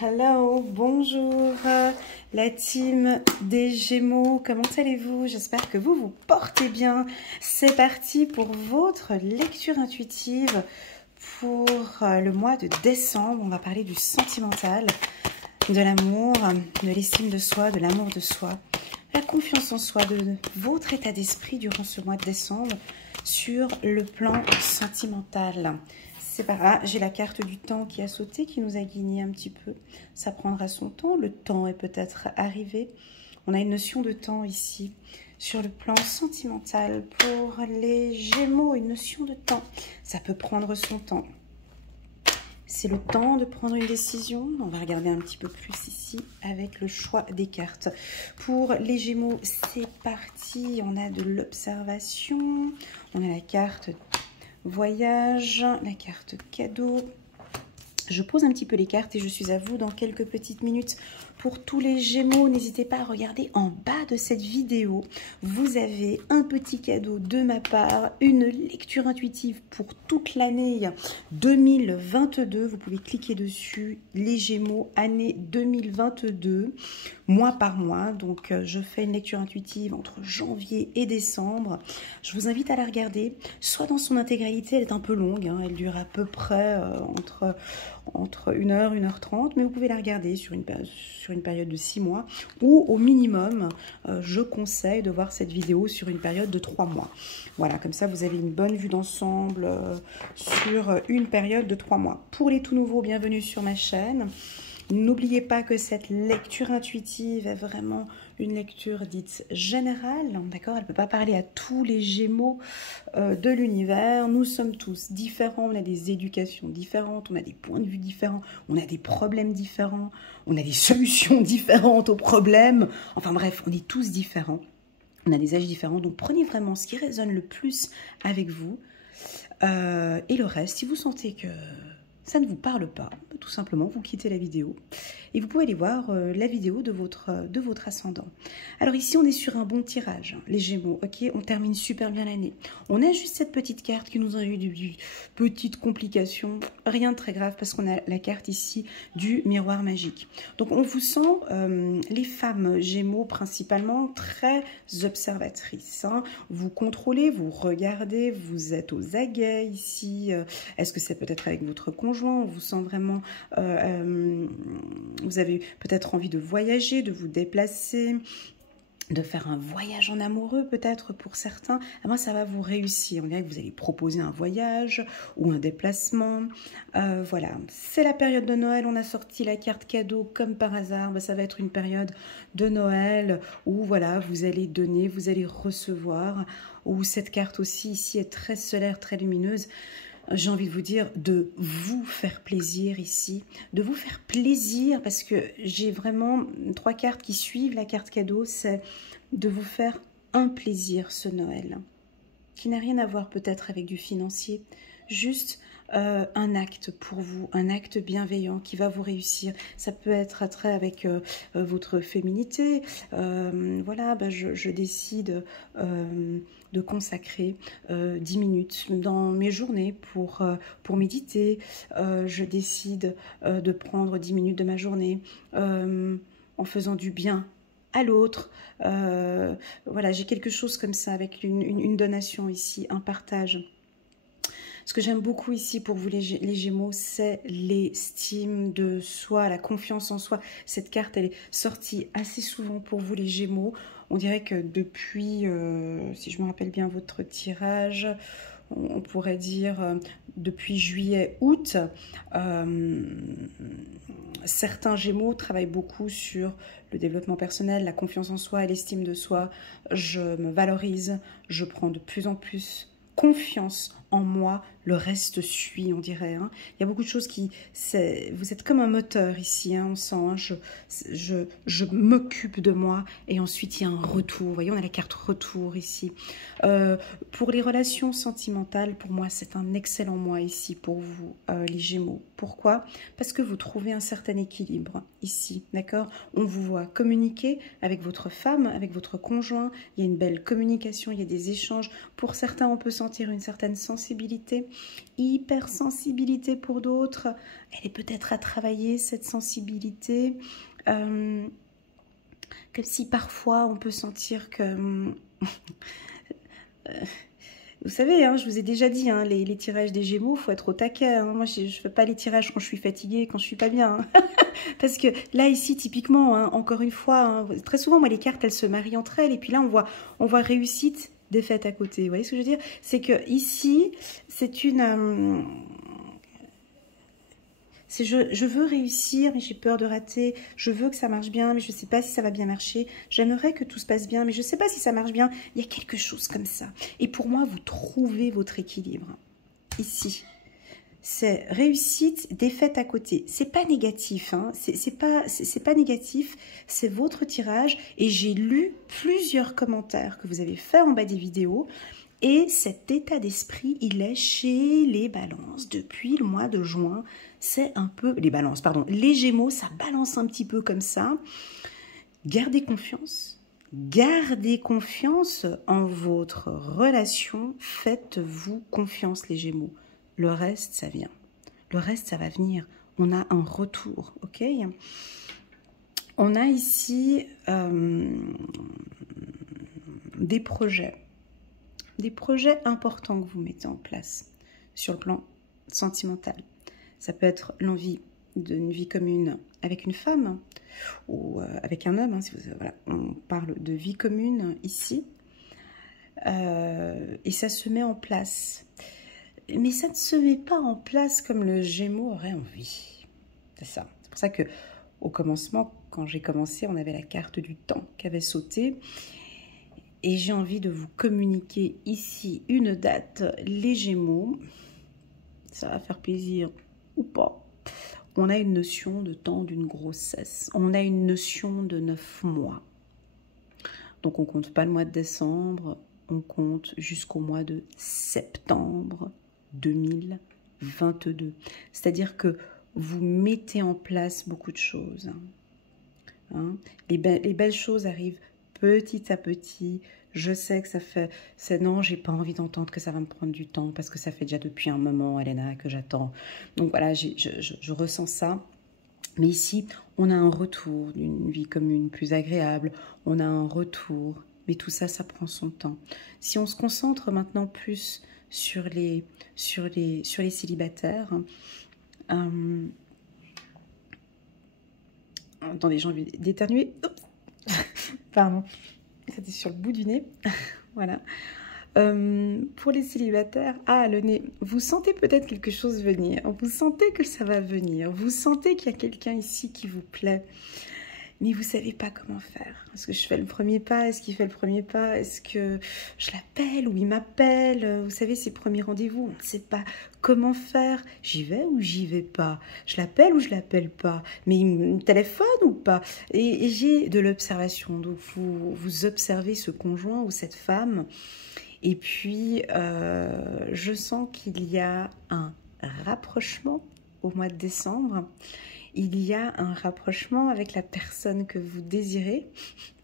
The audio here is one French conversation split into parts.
Hello, bonjour la team des Gémeaux, comment allez-vous? J'espère que vous vous portez bien. C'est parti pour votre lecture intuitive pour le mois de décembre. On va parler du sentimental, de l'amour, de l'estime de soi, de l'amour de soi, la confiance en soi, de votre état d'esprit durant ce mois de décembre sur le plan sentimental. C'est par là, j'ai la carte du temps qui a sauté, qui nous a guigné un petit peu. Ça prendra son temps, le temps est peut-être arrivé. On a une notion de temps ici, sur le plan sentimental. Pour les Gémeaux, une notion de temps, ça peut prendre son temps. C'est le temps de prendre une décision. On va regarder un petit peu plus ici avec le choix des cartes. Pour les Gémeaux, c'est parti. On a de l'observation. On a la carte voyage, la carte cadeau. Je pose un petit peu les cartes et je suis à vous dans quelques petites minutes. Pour tous les Gémeaux, n'hésitez pas à regarder en bas de cette vidéo. Vous avez un petit cadeau de ma part, une lecture intuitive pour toute l'année 2022. Vous pouvez cliquer dessus, les Gémeaux, année 2022, mois par mois. Donc, je fais une lecture intuitive entre janvier et décembre. Je vous invite à la regarder, soit dans son intégralité, elle est un peu longue, hein, elle dure à peu près entre 1h, 1h30, mais vous pouvez la regarder sur une période de 6 mois, ou au minimum, je conseille de voir cette vidéo sur une période de 3 mois. Voilà, comme ça vous avez une bonne vue d'ensemble sur une période de 3 mois. Pour les tout nouveaux, bienvenue sur ma chaîne. N'oubliez pas que cette lecture intuitive est vraiment une lecture dite générale, d'accord? Elle ne peut pas parler à tous les Gémeaux de l'univers. Nous sommes tous différents, on a des éducations différentes, on a des points de vue différents, on a des problèmes différents, on a des solutions différentes aux problèmes. Enfin bref, on est tous différents, on a des âges différents. Donc prenez vraiment ce qui résonne le plus avec vous. Et le reste, si vous sentez que ça ne vous parle pas, tout simplement, vous quittez la vidéo et vous pouvez aller voir la vidéo de votre ascendant. Alors ici, on est sur un bon tirage, hein, les Gémeaux, ok? On termine super bien l'année. On a juste cette petite carte qui nous a eu des petites complications, rien de très grave parce qu'on a la carte ici du miroir magique. Donc on vous sent, les femmes Gémeaux principalement, très observatrices, hein. Vous contrôlez, vous regardez, vous êtes aux aguets ici. Est-ce que c'est peut-être avec votre conjoint? On vous sent vraiment... vous avez peut-être envie de voyager, de vous déplacer, de faire un voyage en amoureux peut-être pour certains. Moi, ça va vous réussir. On dirait que vous allez proposer un voyage ou un déplacement. Voilà, c'est la période de Noël. On a sorti la carte cadeau comme par hasard. Ben, ça va être une période de Noël où voilà, vous allez donner, vous allez recevoir. Où cette carte aussi ici est très solaire, très lumineuse. J'ai envie de vous dire de vous faire plaisir ici, de vous faire plaisir parce que j'ai vraiment 3 cartes qui suivent la carte cadeau, c'est de vous faire un plaisir ce Noël, qui n'a rien à voir peut-être avec du financier, juste un acte pour vous, un acte bienveillant qui va vous réussir. Ça peut être à trait avec votre féminité. Voilà, ben je décide de consacrer 10 minutes dans mes journées pour méditer. Je décide de prendre 10 minutes de ma journée en faisant du bien à l'autre. Voilà, j'ai quelque chose comme ça avec une donation ici, un partage. Ce que j'aime beaucoup ici pour vous les Gémeaux, c'est l'estime de soi, la confiance en soi. Cette carte, elle est sortie assez souvent pour vous les Gémeaux. On dirait que depuis, si je me rappelle bien votre tirage, on pourrait dire depuis juillet, août, certains Gémeaux travaillent beaucoup sur le développement personnel, la confiance en soi et l'estime de soi. Je me valorise, je prends de plus en plus confiance en moi, le reste suit, on dirait. Hein. Il y a beaucoup de choses qui... Vous êtes comme un moteur ici, hein, on sent. Hein, je m'occupe de moi et ensuite il y a un retour. Vous voyez, on a la carte retour ici. Pour les relations sentimentales, pour moi, c'est un excellent mois ici pour vous, les Gémeaux. Pourquoi? Parce que vous trouvez un certain équilibre ici, d'accord? On vous voit communiquer avec votre femme, avec votre conjoint. Il y a une belle communication, il y a des échanges. Pour certains, on peut sentir une certaine sensibilité hypersensibilité pour d'autres. Elle est peut-être à travailler, cette sensibilité. Comme si parfois on peut sentir que... Vous savez, hein, je vous ai déjà dit, hein, les tirages des Gémeaux, il faut être au taquet. Hein. Moi, je ne fais pas les tirages quand je suis fatiguée, quand je suis pas bien. Hein. Parce que là, ici, typiquement, hein, encore une fois, hein, très souvent, moi, les cartes, elles se marient entre elles. Et puis là, on voit réussite, défaite à côté. Vous voyez ce que je veux dire? C'est que ici, c'est une... je veux réussir, mais j'ai peur de rater. Je veux que ça marche bien, mais je ne sais pas si ça va bien marcher. J'aimerais que tout se passe bien, mais je ne sais pas si ça marche bien. Il y a quelque chose comme ça. Et pour moi, vous trouvez votre équilibre. Ici, c'est réussite, défaite à côté. C'est pas négatif, hein. C'est pas négatif. C'est votre tirage. Et j'ai lu plusieurs commentaires que vous avez fait en bas des vidéos. Et cet état d'esprit, il est chez les balances depuis le mois de juin. C'est un peu... Les balances, pardon. Les Gémeaux, ça balance un petit peu comme ça. Gardez confiance. Gardez confiance en votre relation. Faites-vous confiance, les Gémeaux. Le reste, ça vient. Le reste, ça va venir. On a un retour, ok? On a ici des projets. Des projets importants que vous mettez en place sur le plan sentimental. Ça peut être l'envie d'une vie commune avec une femme ou avec un homme. Hein, si vous, voilà, on parle de vie commune ici. Et ça se met en place. Mais ça ne se met pas en place comme le Gémeaux aurait envie. C'est ça. C'est pour ça que au commencement, quand j'ai commencé, on avait la carte du temps qui avait sauté. Et j'ai envie de vous communiquer ici une date, les Gémeaux. Ça va faire plaisir ou pas. On a une notion de temps d'une grossesse. On a une notion de 9 mois. Donc on ne compte pas le mois de décembre. On compte jusqu'au mois de septembre 2022. C'est-à-dire que vous mettez en place beaucoup de choses. Hein. Les belles choses arrivent petit à petit. Je sais que ça fait... Non, j'ai pas envie d'entendre que ça va me prendre du temps parce que ça fait déjà depuis un moment, Elena, que j'attends. Donc voilà, je ressens ça. Mais ici, on a un retour d'une vie commune plus agréable. On a un retour. Mais tout ça, ça prend son temps. Si on se concentre maintenant plus sur les célibataires... Attendez, j'ai envie d'éternuer. Pardon. C'était sur le bout du nez. Voilà. Pour les célibataires, le nez, vous sentez peut-être quelque chose venir. Vous sentez que ça va venir. Vous sentez qu'il y a quelqu'un ici qui vous plaît. Mais vous ne savez pas comment faire. Est-ce que je fais le premier pas? Est-ce qu'il fait le premier pas? Est-ce que je l'appelle ou il m'appelle? Vous savez, ces premiers rendez-vous, on ne sait pas comment faire. J'y vais ou j'y vais pas? Je l'appelle ou je l'appelle pas? Mais il me téléphone ou pas? Et j'ai de l'observation. Donc, vous observez ce conjoint ou cette femme. Et puis, je sens qu'il y a un rapprochement au mois de décembre. Il y a un rapprochement avec la personne que vous désirez.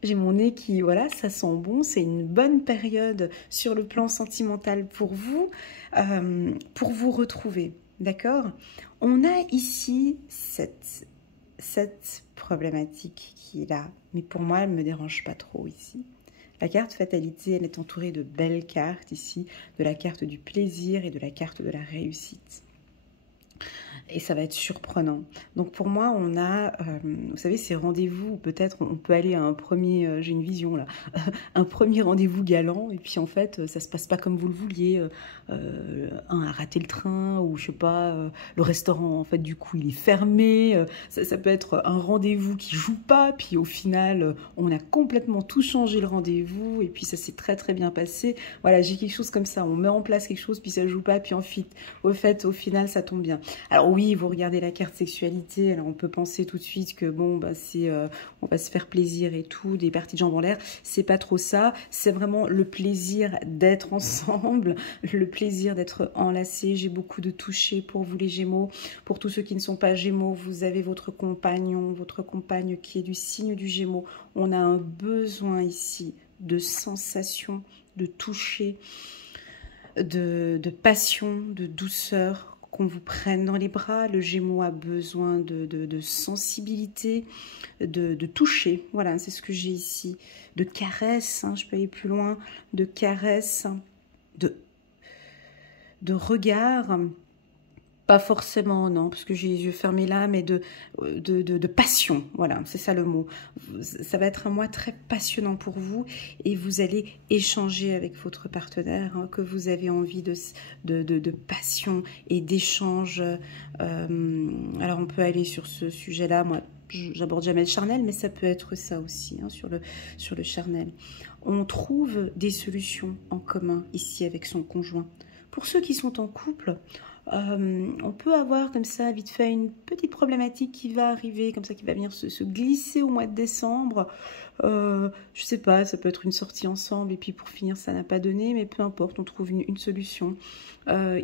J'ai mon nez qui, voilà, ça sent bon. C'est une bonne période sur le plan sentimental pour vous retrouver. D'accord? On a ici cette problématique qui est là. Mais pour moi, elle ne me dérange pas trop ici. La carte fatalité, elle est entourée de belles cartes ici, de la carte du plaisir et de la carte de la réussite. Et ça va être surprenant. Donc pour moi, on a, vous savez, ces rendez-vous, peut-être on peut aller à un premier, j'ai une vision là, un premier rendez-vous galant, et puis en fait, ça se passe pas comme vous le vouliez. Un a raté le train, ou je sais pas, le restaurant, en fait, du coup, il est fermé. Ça peut être un rendez-vous qui joue pas, puis au final, on a complètement tout changé le rendez-vous, et puis ça s'est très très bien passé. Voilà, j'ai quelque chose comme ça, on met en place quelque chose, puis ça joue pas, puis ensuite, au final, ça tombe bien. Alors oui, vous regardez la carte sexualité, alors on peut penser tout de suite que bon, bah c'est, on va se faire plaisir et tout, des parties de jambes en l'air. C'est pas trop ça. C'est vraiment le plaisir d'être ensemble, le plaisir d'être enlacés. J'ai beaucoup de toucher pour vous les Gémeaux. Pour tous ceux qui ne sont pas Gémeaux, vous avez votre compagnon, votre compagne qui est du signe du Gémeaux. On a un besoin ici de sensation, de toucher. de passion, de douceur, qu'on vous prenne dans les bras. Le Gémeaux a besoin de sensibilité, de toucher. Voilà, c'est ce que j'ai ici. De caresses, hein, je peux aller plus loin. De caresses, de regard. Pas forcément, non, parce que j'ai les yeux fermés là, mais de passion. Voilà, c'est ça le mot. Ça va être un mois très passionnant pour vous et vous allez échanger avec votre partenaire, hein, que vous avez envie de passion et d'échange. Alors, on peut aller sur ce sujet-là. Moi, j'aborde jamais le charnel, mais ça peut être ça aussi, hein, sur le charnel. On trouve des solutions en commun ici avec son conjoint. Pour ceux qui sont en couple, on peut avoir comme ça vite fait une petite problématique qui va arriver, comme ça qui va venir se glisser au mois de décembre. Je sais pas, ça peut être une sortie ensemble et puis pour finir ça n'a pas donné, mais peu importe, on trouve une solution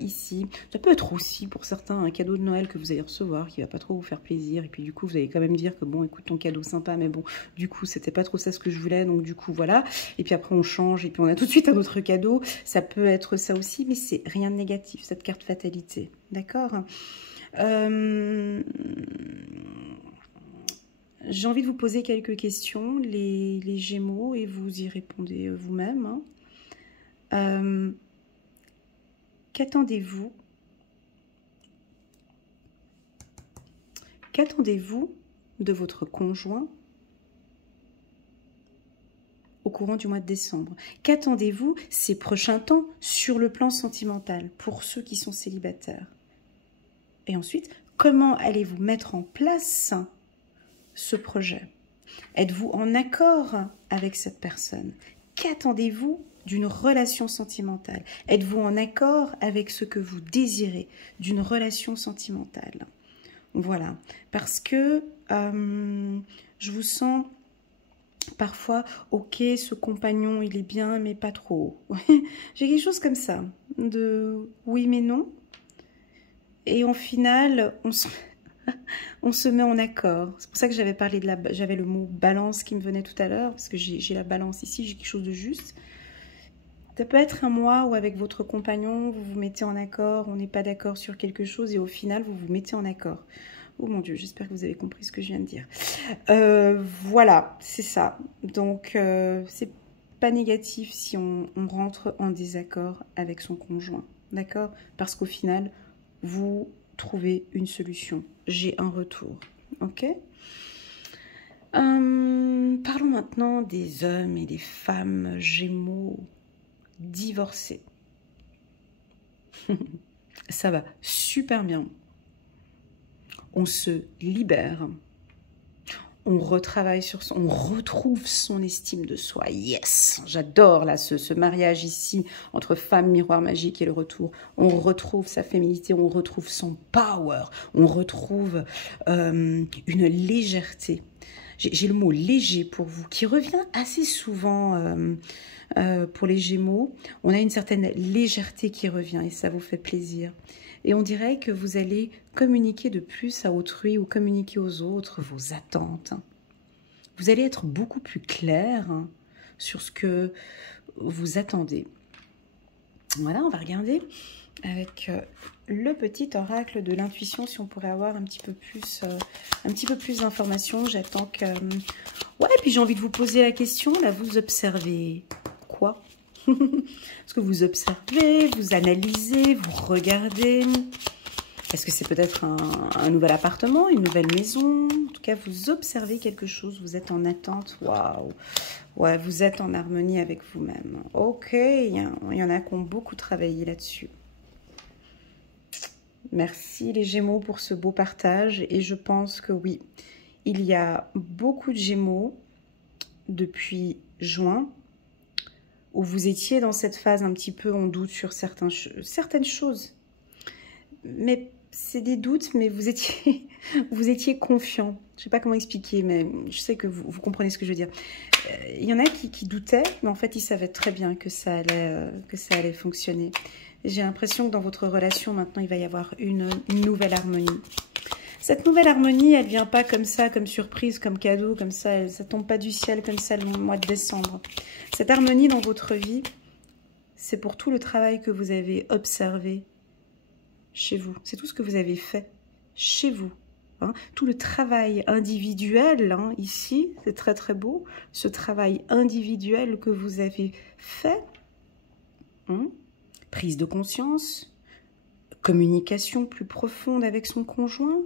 ici. Ça peut être aussi pour certains un cadeau de Noël que vous allez recevoir qui va pas trop vous faire plaisir et puis du coup vous allez quand même dire que bon écoute ton cadeau sympa mais bon du coup c'était pas trop ça ce que je voulais donc du coup voilà et puis après on change et puis on a tout de suite un autre cadeau. Ça peut être ça aussi mais c'est rien de négatif cette carte fatalité, d'accord. J'ai envie de vous poser quelques questions, les Gémeaux, et vous y répondez vous-même. Hein. Qu'attendez-vous? Qu'attendez-vous de votre conjoint au courant du mois de décembre? Qu'attendez-vous ces prochains temps sur le plan sentimental pour ceux qui sont célibataires? Et ensuite, comment allez-vous mettre en place ce projet? Êtes-vous en accord avec cette personne? Qu'attendez-vous d'une relation sentimentale? Êtes-vous en accord avec ce que vous désirez d'une relation sentimentale? Voilà, parce que je vous sens parfois, ok, ce compagnon, il est bien, mais pas trop. J'ai quelque chose comme ça, de oui mais non. Et au final, on se met en accord. C'est pour ça que j'avais parlé j'avais le mot balance qui me venait tout à l'heure, parce que j'ai la balance ici, j'ai quelque chose de juste. Ça peut être un mois où avec votre compagnon, vous vous mettez en accord, on n'est pas d'accord sur quelque chose et au final, vous vous mettez en accord. Oh mon Dieu, j'espère que vous avez compris ce que je viens de dire. Voilà, c'est ça. Donc, c'est pas négatif si on rentre en désaccord avec son conjoint, d'accord? Parce qu'au final, vous trouvez une solution. J'ai un retour, ok? Parlons maintenant des hommes et des femmes Gémeaux divorcés. Ça va super bien. On se libère. On retravaille sur on retrouve son estime de soi. Yes, j'adore là ce mariage ici entre femme, miroir magique et le retour. On retrouve sa féminité, on retrouve son power, on retrouve une légèreté. J'ai le mot léger pour vous qui revient assez souvent pour les Gémeaux. On a une certaine légèreté qui revient et ça vous fait plaisir. Et on dirait que vous allez communiquer de plus à autrui ou communiquer aux autres vos attentes. Vous allez être beaucoup plus clair sur ce que vous attendez. Voilà, on va regarder avec le petit oracle de l'intuition si on pourrait avoir un petit peu plus d'informations. J'attends que... Ouais, puis j'ai envie de vous poser la question, là, vous observez quoi? Est-ce que vous observez, vous analysez, vous regardez? Est-ce que c'est peut-être un nouvel appartement, une nouvelle maison? En tout cas, vous observez quelque chose, vous êtes en attente. Waouh! Ouais, vous êtes en harmonie avec vous-même. Ok, il y en a qui ont beaucoup travaillé là-dessus. Merci les Gémeaux pour ce beau partage. Et je pense que oui, il y a beaucoup de Gémeaux depuis juin où vous étiez dans cette phase un petit peu en doute sur certaines choses. Mais c'est des doutes, mais vous étiez confiant. Je ne sais pas comment expliquer, mais je sais que vous comprenez ce que je veux dire. Il y en a qui doutaient, mais en fait, ils savaient très bien que ça allait fonctionner. J'ai l'impression que dans votre relation, maintenant, il va y avoir une nouvelle harmonie. Cette nouvelle harmonie, elle ne vient pas comme ça, comme surprise, comme cadeau, comme ça. Ça ne tombe pas du ciel comme ça le mois de décembre. Cette harmonie dans votre vie, c'est pour tout le travail que vous avez observé chez vous. C'est tout ce que vous avez fait chez vous. Hein. Tout le travail individuel, hein, ici, c'est très très beau, ce travail individuel que vous avez fait, hein. Prise de conscience, communication plus profonde avec son conjoint,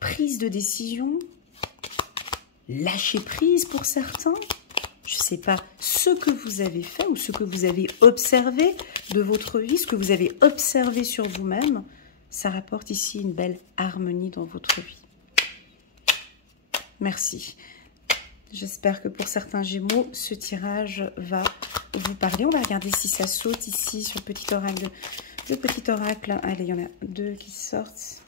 prise de décision, lâcher prise pour certains. Je ne sais pas ce que vous avez fait ou ce que vous avez observé de votre vie, ce que vous avez observé sur vous-même, ça rapporte ici une belle harmonie dans votre vie. Merci. J'espère que pour certains Gémeaux, ce tirage va vous parler. On va regarder si ça saute ici sur le petit oracle. Le petit oracle. Allez, il y en a 2 qui sortent.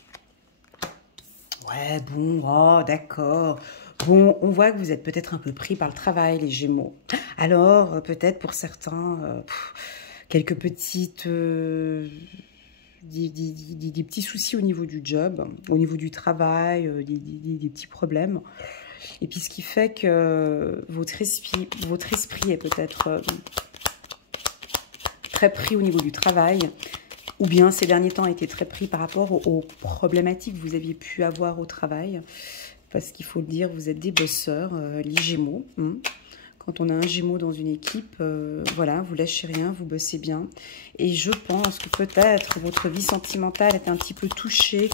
Ouais, bon, oh, d'accord. Bon, on voit que vous êtes peut-être un peu pris par le travail, les Gémeaux. Alors, peut-être pour certains, quelques petites... des petits soucis au niveau du job, au niveau du travail, des petits problèmes. Et puis, ce qui fait que votre esprit est peut-être très pris au niveau du travail, ou bien ces derniers temps a été très pris par rapport aux problématiques que vous aviez pu avoir au travail. Parce qu'il faut le dire, vous êtes des bosseurs, les Gémeaux. Quand on a un Gémeaux dans une équipe, voilà, vous lâchez rien, vous bossez bien. Et je pense que peut-être votre vie sentimentale est un petit peu touchée.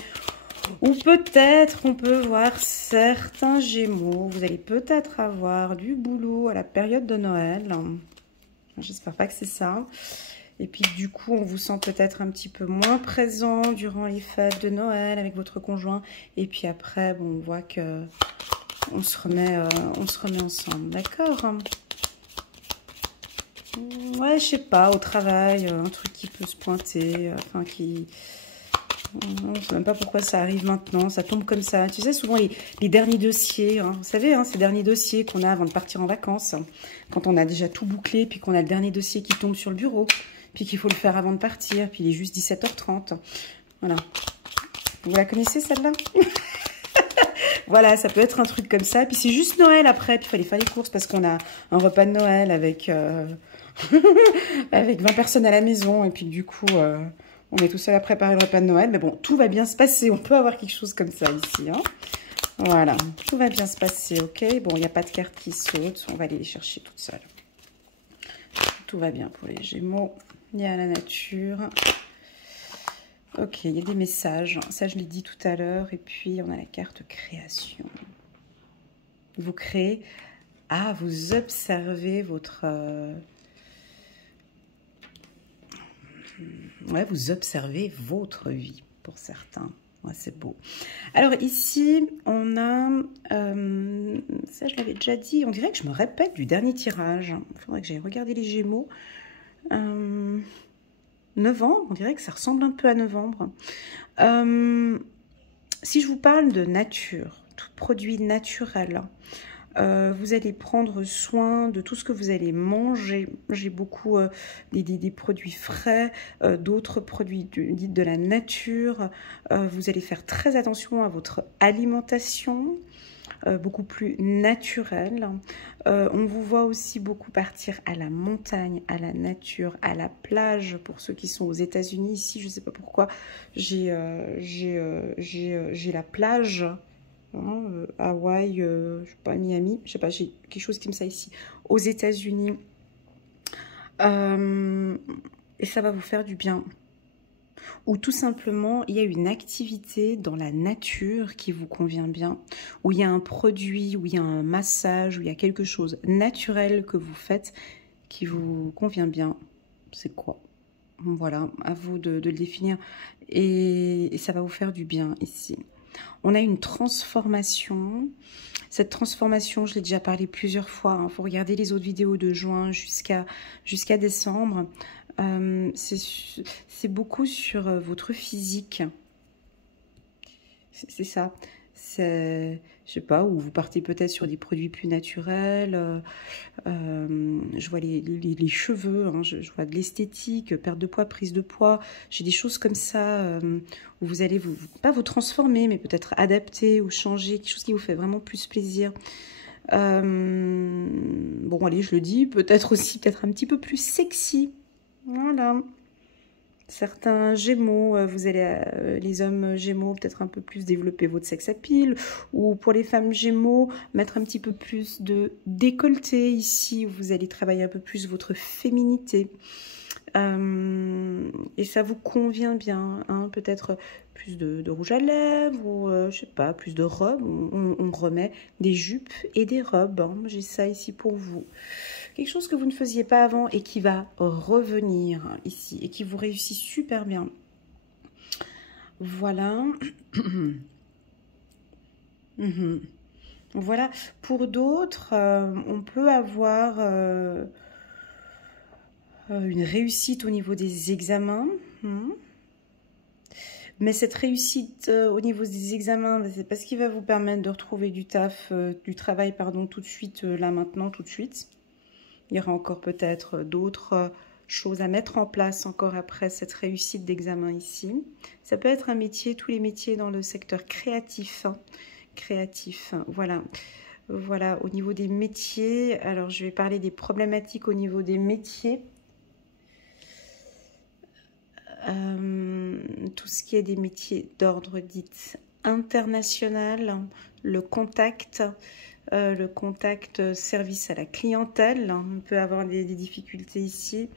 Ou peut-être on peut voir certains Gémeaux. Vous allez peut-être avoir du boulot à la période de Noël. J'espère pas que c'est ça. Et puis du coup, on vous sent peut-être un petit peu moins présent durant les fêtes de Noël avec votre conjoint. Et puis après, bon, on voit que on se remet ensemble, d'accord? Ouais, je sais pas, au travail, un truc qui peut se pointer, enfin qui... On ne sait même pas pourquoi ça arrive maintenant, ça tombe comme ça. Tu sais, souvent les derniers dossiers, hein, vous savez, hein, ces derniers dossiers qu'on a avant de partir en vacances, quand on a déjà tout bouclé, puis qu'on a le dernier dossier qui tombe sur le bureau, puis qu'il faut le faire avant de partir, puis il est juste 17h30. Voilà. Vous la connaissez, celle-là? Voilà, ça peut être un truc comme ça. Puis c'est juste Noël après, puis il fallait faire les courses parce qu'on a un repas de Noël avec, avec 20 personnes à la maison, et puis du coup... on est tout seul à préparer le repas de Noël. Mais bon, tout va bien se passer. On peut avoir quelque chose comme ça ici. Hein. Voilà, tout va bien se passer, ok? Bon, il n'y a pas de cartes qui sautent. On va aller les chercher toutes seules. Tout va bien pour les Gémeaux. Il y a la nature. Ok, il y a des messages. Ça, je l'ai dit tout à l'heure. Et puis, on a la carte création. Vous créez. Ah, vous observez votre... Ouais, vous observez votre vie, pour certains. Ouais, c'est beau. Alors ici, on a... ça, je l'avais déjà dit. On dirait que je me répète du dernier tirage. Il faudrait que j'aille regarder les Gémeaux. Novembre, on dirait que ça ressemble un peu à novembre. Si je vous parle de nature, tout produit naturel... vous allez prendre soin de tout ce que vous allez manger. J'ai beaucoup des produits frais, d'autres produits dits de la nature. Vous allez faire très attention à votre alimentation, beaucoup plus naturelle. On vous voit aussi beaucoup partir à la montagne, à la nature, à la plage. Pour ceux qui sont aux États-Unis, ici, je ne sais pas pourquoi, j'ai la plage. Hawaï, je sais pas, Miami, je sais pas, j'ai quelque chose comme ça ici, aux États-Unis. Et ça va vous faire du bien. Ou tout simplement, il y a une activité dans la nature qui vous convient bien, où il y a un produit, où il y a un massage, où il y a quelque chose naturel que vous faites qui vous convient bien. C'est quoi? Voilà, à vous de le définir. Et ça va vous faire du bien ici. On a une transformation. Cette transformation, je l'ai déjà parlé plusieurs fois. Il faut regarder les autres vidéos de juin jusqu'à décembre. C'est beaucoup sur votre physique. C'est ça. Je sais pas, où vous partez peut-être sur des produits plus naturels. Je vois les cheveux, hein, je vois de l'esthétique, perte de poids, prise de poids. J'ai des choses comme ça où vous allez pas vous transformer, mais peut-être adapter ou changer, quelque chose qui vous fait vraiment plus plaisir. Bon, allez, je le dis, peut-être aussi, peut-être un petit peu plus sexy. Voilà. Certains Gémeaux, vous allez, les hommes Gémeaux, peut-être un peu plus développer votre sex appeal, ou pour les femmes Gémeaux, mettre un petit peu plus de décolleté ici, où vous allez travailler un peu plus votre féminité. Et ça vous convient bien, hein, peut-être plus de rouge à lèvres, ou je sais pas, plus de robes, on remet des jupes et des robes, hein. J'ai ça ici pour vous. Quelque chose que vous ne faisiez pas avant et qui va revenir ici et qui vous réussit super bien. Voilà. Voilà. Pour d'autres, on peut avoir une réussite au niveau des examens. Mais cette réussite au niveau des examens, c'est pas ce qui va vous permettre de retrouver du travail, pardon, tout de suite, là maintenant, tout de suite. Il y aura encore peut-être d'autres choses à mettre en place encore après cette réussite d'examen ici. Ça peut être un métier, tous les métiers dans le secteur créatif. Hein, créatif, voilà. Voilà, au niveau des métiers, alors je vais parler des problématiques au niveau des métiers. Tout ce qui est des métiers d'ordre dit international, le contact service à la clientèle, on peut avoir des difficultés ici.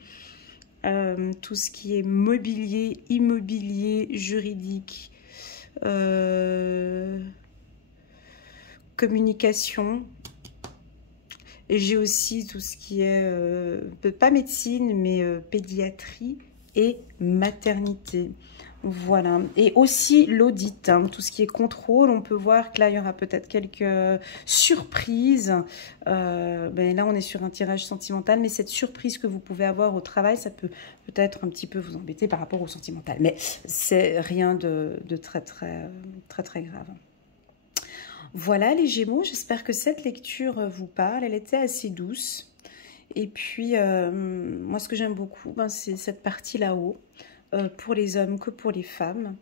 Tout ce qui est mobilier, immobilier, juridique, communication. J'ai aussi tout ce qui est, pas médecine, mais pédiatrie et maternité. Voilà. Et aussi l'audit, hein, tout ce qui est contrôle. On peut voir que là, il y aura peut-être quelques surprises. Ben là, on est sur un tirage sentimental, mais cette surprise que vous pouvez avoir au travail, ça peut peut-être un petit peu vous embêter par rapport au sentimental. Mais c'est rien de très grave. Voilà les Gémeaux, j'espère que cette lecture vous parle. Elle était assez douce. Et puis, moi, ce que j'aime beaucoup, ben, c'est cette partie là-haut. Pour les hommes que pour les femmes.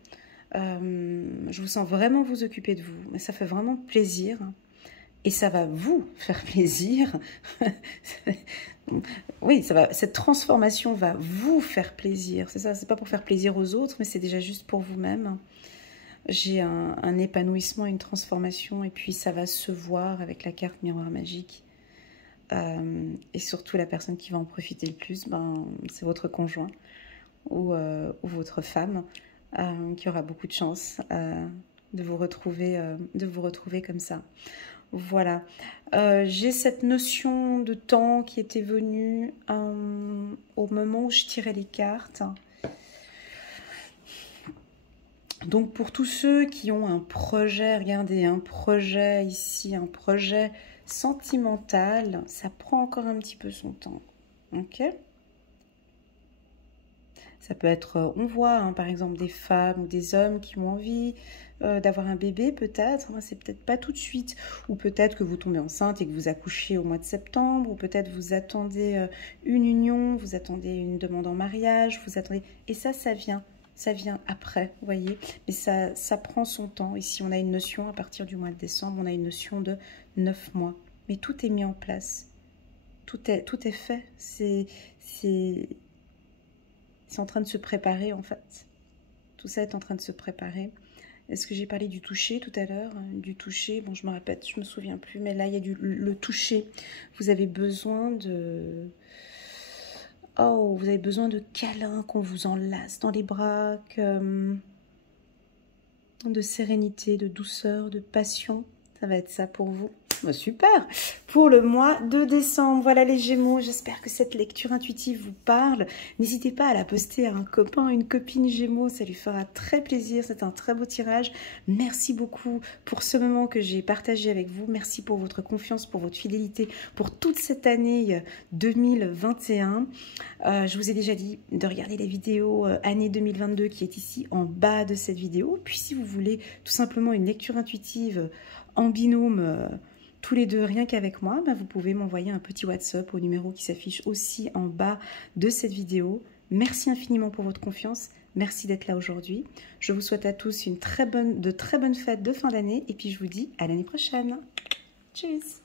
Je vous sens vraiment vous occuper de vous. Mais ça fait vraiment plaisir. Et ça va vous faire plaisir. Oui, ça va, cette transformation va vous faire plaisir. C'est ça, c'est pas pour faire plaisir aux autres, mais c'est déjà juste pour vous-même. J'ai un épanouissement, une transformation. Et puis, ça va se voir avec la carte miroir magique. Et surtout, la personne qui va en profiter le plus, ben, c'est votre conjoint. Ou votre femme qui aura beaucoup de chance de vous retrouver comme ça. Voilà. J'ai cette notion de temps qui était venue au moment où je tirais les cartes. Donc pour tous ceux qui ont un projet, regardez, un projet ici, un projet sentimental, ça prend encore un petit peu son temps. Ok ? Ça peut être, on voit hein, par exemple des femmes ou des hommes qui ont envie d'avoir un bébé peut-être, hein, c'est peut-être pas tout de suite, ou peut-être que vous tombez enceinte et que vous accouchez au mois de septembre, ou peut-être vous attendez une union, vous attendez une demande en mariage, vous attendez, et ça vient après, vous voyez, mais ça prend son temps. Ici on a une notion, à partir du mois de décembre, on a une notion de 9 mois, mais tout est mis en place, tout est fait, c'est en train de se préparer en fait. Tout ça est en train de se préparer. Est-ce que j'ai parlé du toucher tout à l'heure? Du toucher, bon je me répète, je me souviens plus, mais là il y a le toucher. Vous avez besoin de... Oh, vous avez besoin de câlins, qu'on vous enlace dans les bras, de sérénité, de douceur, de passion. Ça va être ça pour vous. Oh, super. Pour le mois de décembre, voilà les Gémeaux. J'espère que cette lecture intuitive vous parle. N'hésitez pas à la poster à un copain, une copine Gémeaux. Ça lui fera très plaisir. C'est un très beau tirage. Merci beaucoup pour ce moment que j'ai partagé avec vous. Merci pour votre confiance, pour votre fidélité, pour toute cette année 2021. Je vous ai déjà dit de regarder la vidéo année 2022 qui est ici en bas de cette vidéo. Puis si vous voulez tout simplement une lecture intuitive en binôme, tous les deux, rien qu'avec moi, ben vous pouvez m'envoyer un petit WhatsApp au numéro qui s'affiche aussi en bas de cette vidéo. Merci infiniment pour votre confiance. Merci d'être là aujourd'hui. Je vous souhaite à tous de très bonnes fêtes de fin d'année et puis je vous dis à l'année prochaine. Tchuss!